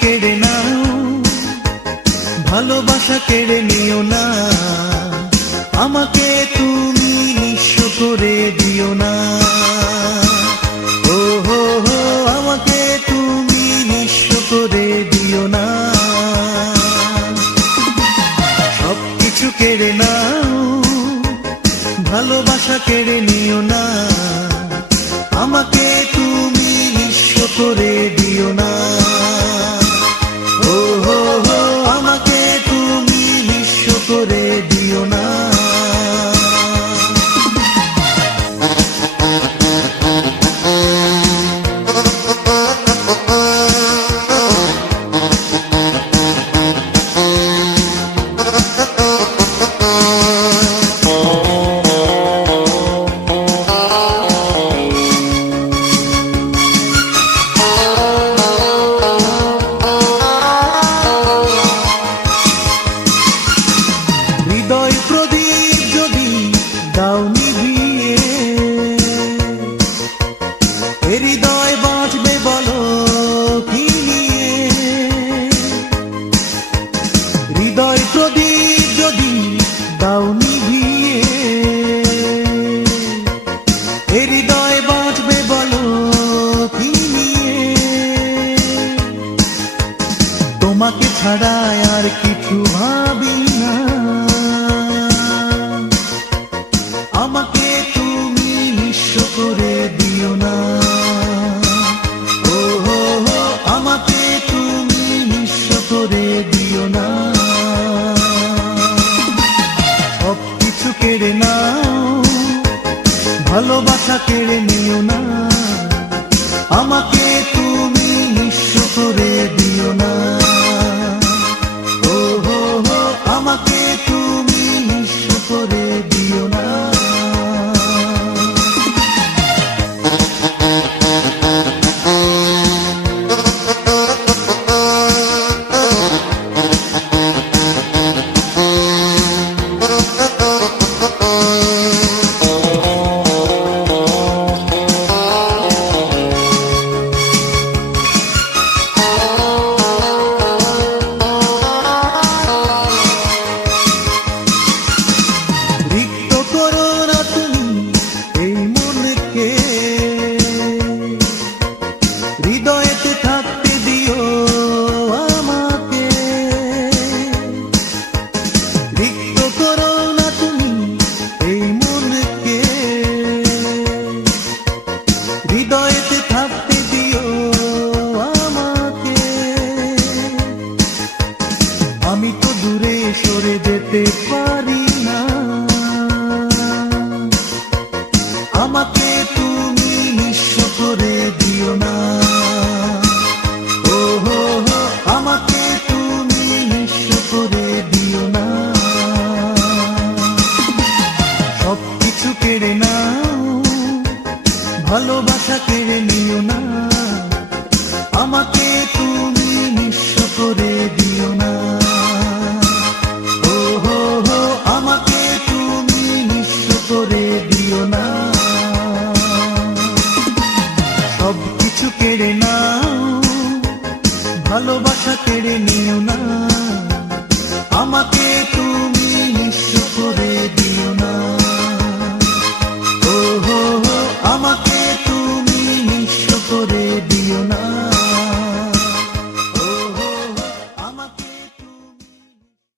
কেড়ে নাও, ভালোবাসা কেড়ে নিও না। আমাকে তুমি নিঃস্ব করে দিও না। ও হো হো, আমাকে তুমি নিঃস করে দিও না। সব কিছু কেড়ে নাও, ভালোবাসা কেড়ে নিও না। দাও নিভিয়ে। হৃদয় বাঁচবে বলো নিয়ে? হৃদয় প্রদীপ যদি দাও নিভিয়ে। হৃদয় বাঁচবে বলো কি নিয়ে? তোমাকে ছাড়া আর কিছু ভাবি না। হৃদয়েতে থাকতে দিও আমাকে। আমি তো দূরে সরে যেতে পারি না। আমাকে তুমি নিঃস্ব করে দিও না। না। কেড়ে নাও। ভালোবাসা কেড়ে নিও না। আমাকে তুমি নিঃস্ব করে দিও না। ও হো হো, আমাকে তুমি নিঃস্ব করে দিও না। সব কিছু কেড়ে না ভালোবাসা কেড়ে নিও না। আমাকে তুমি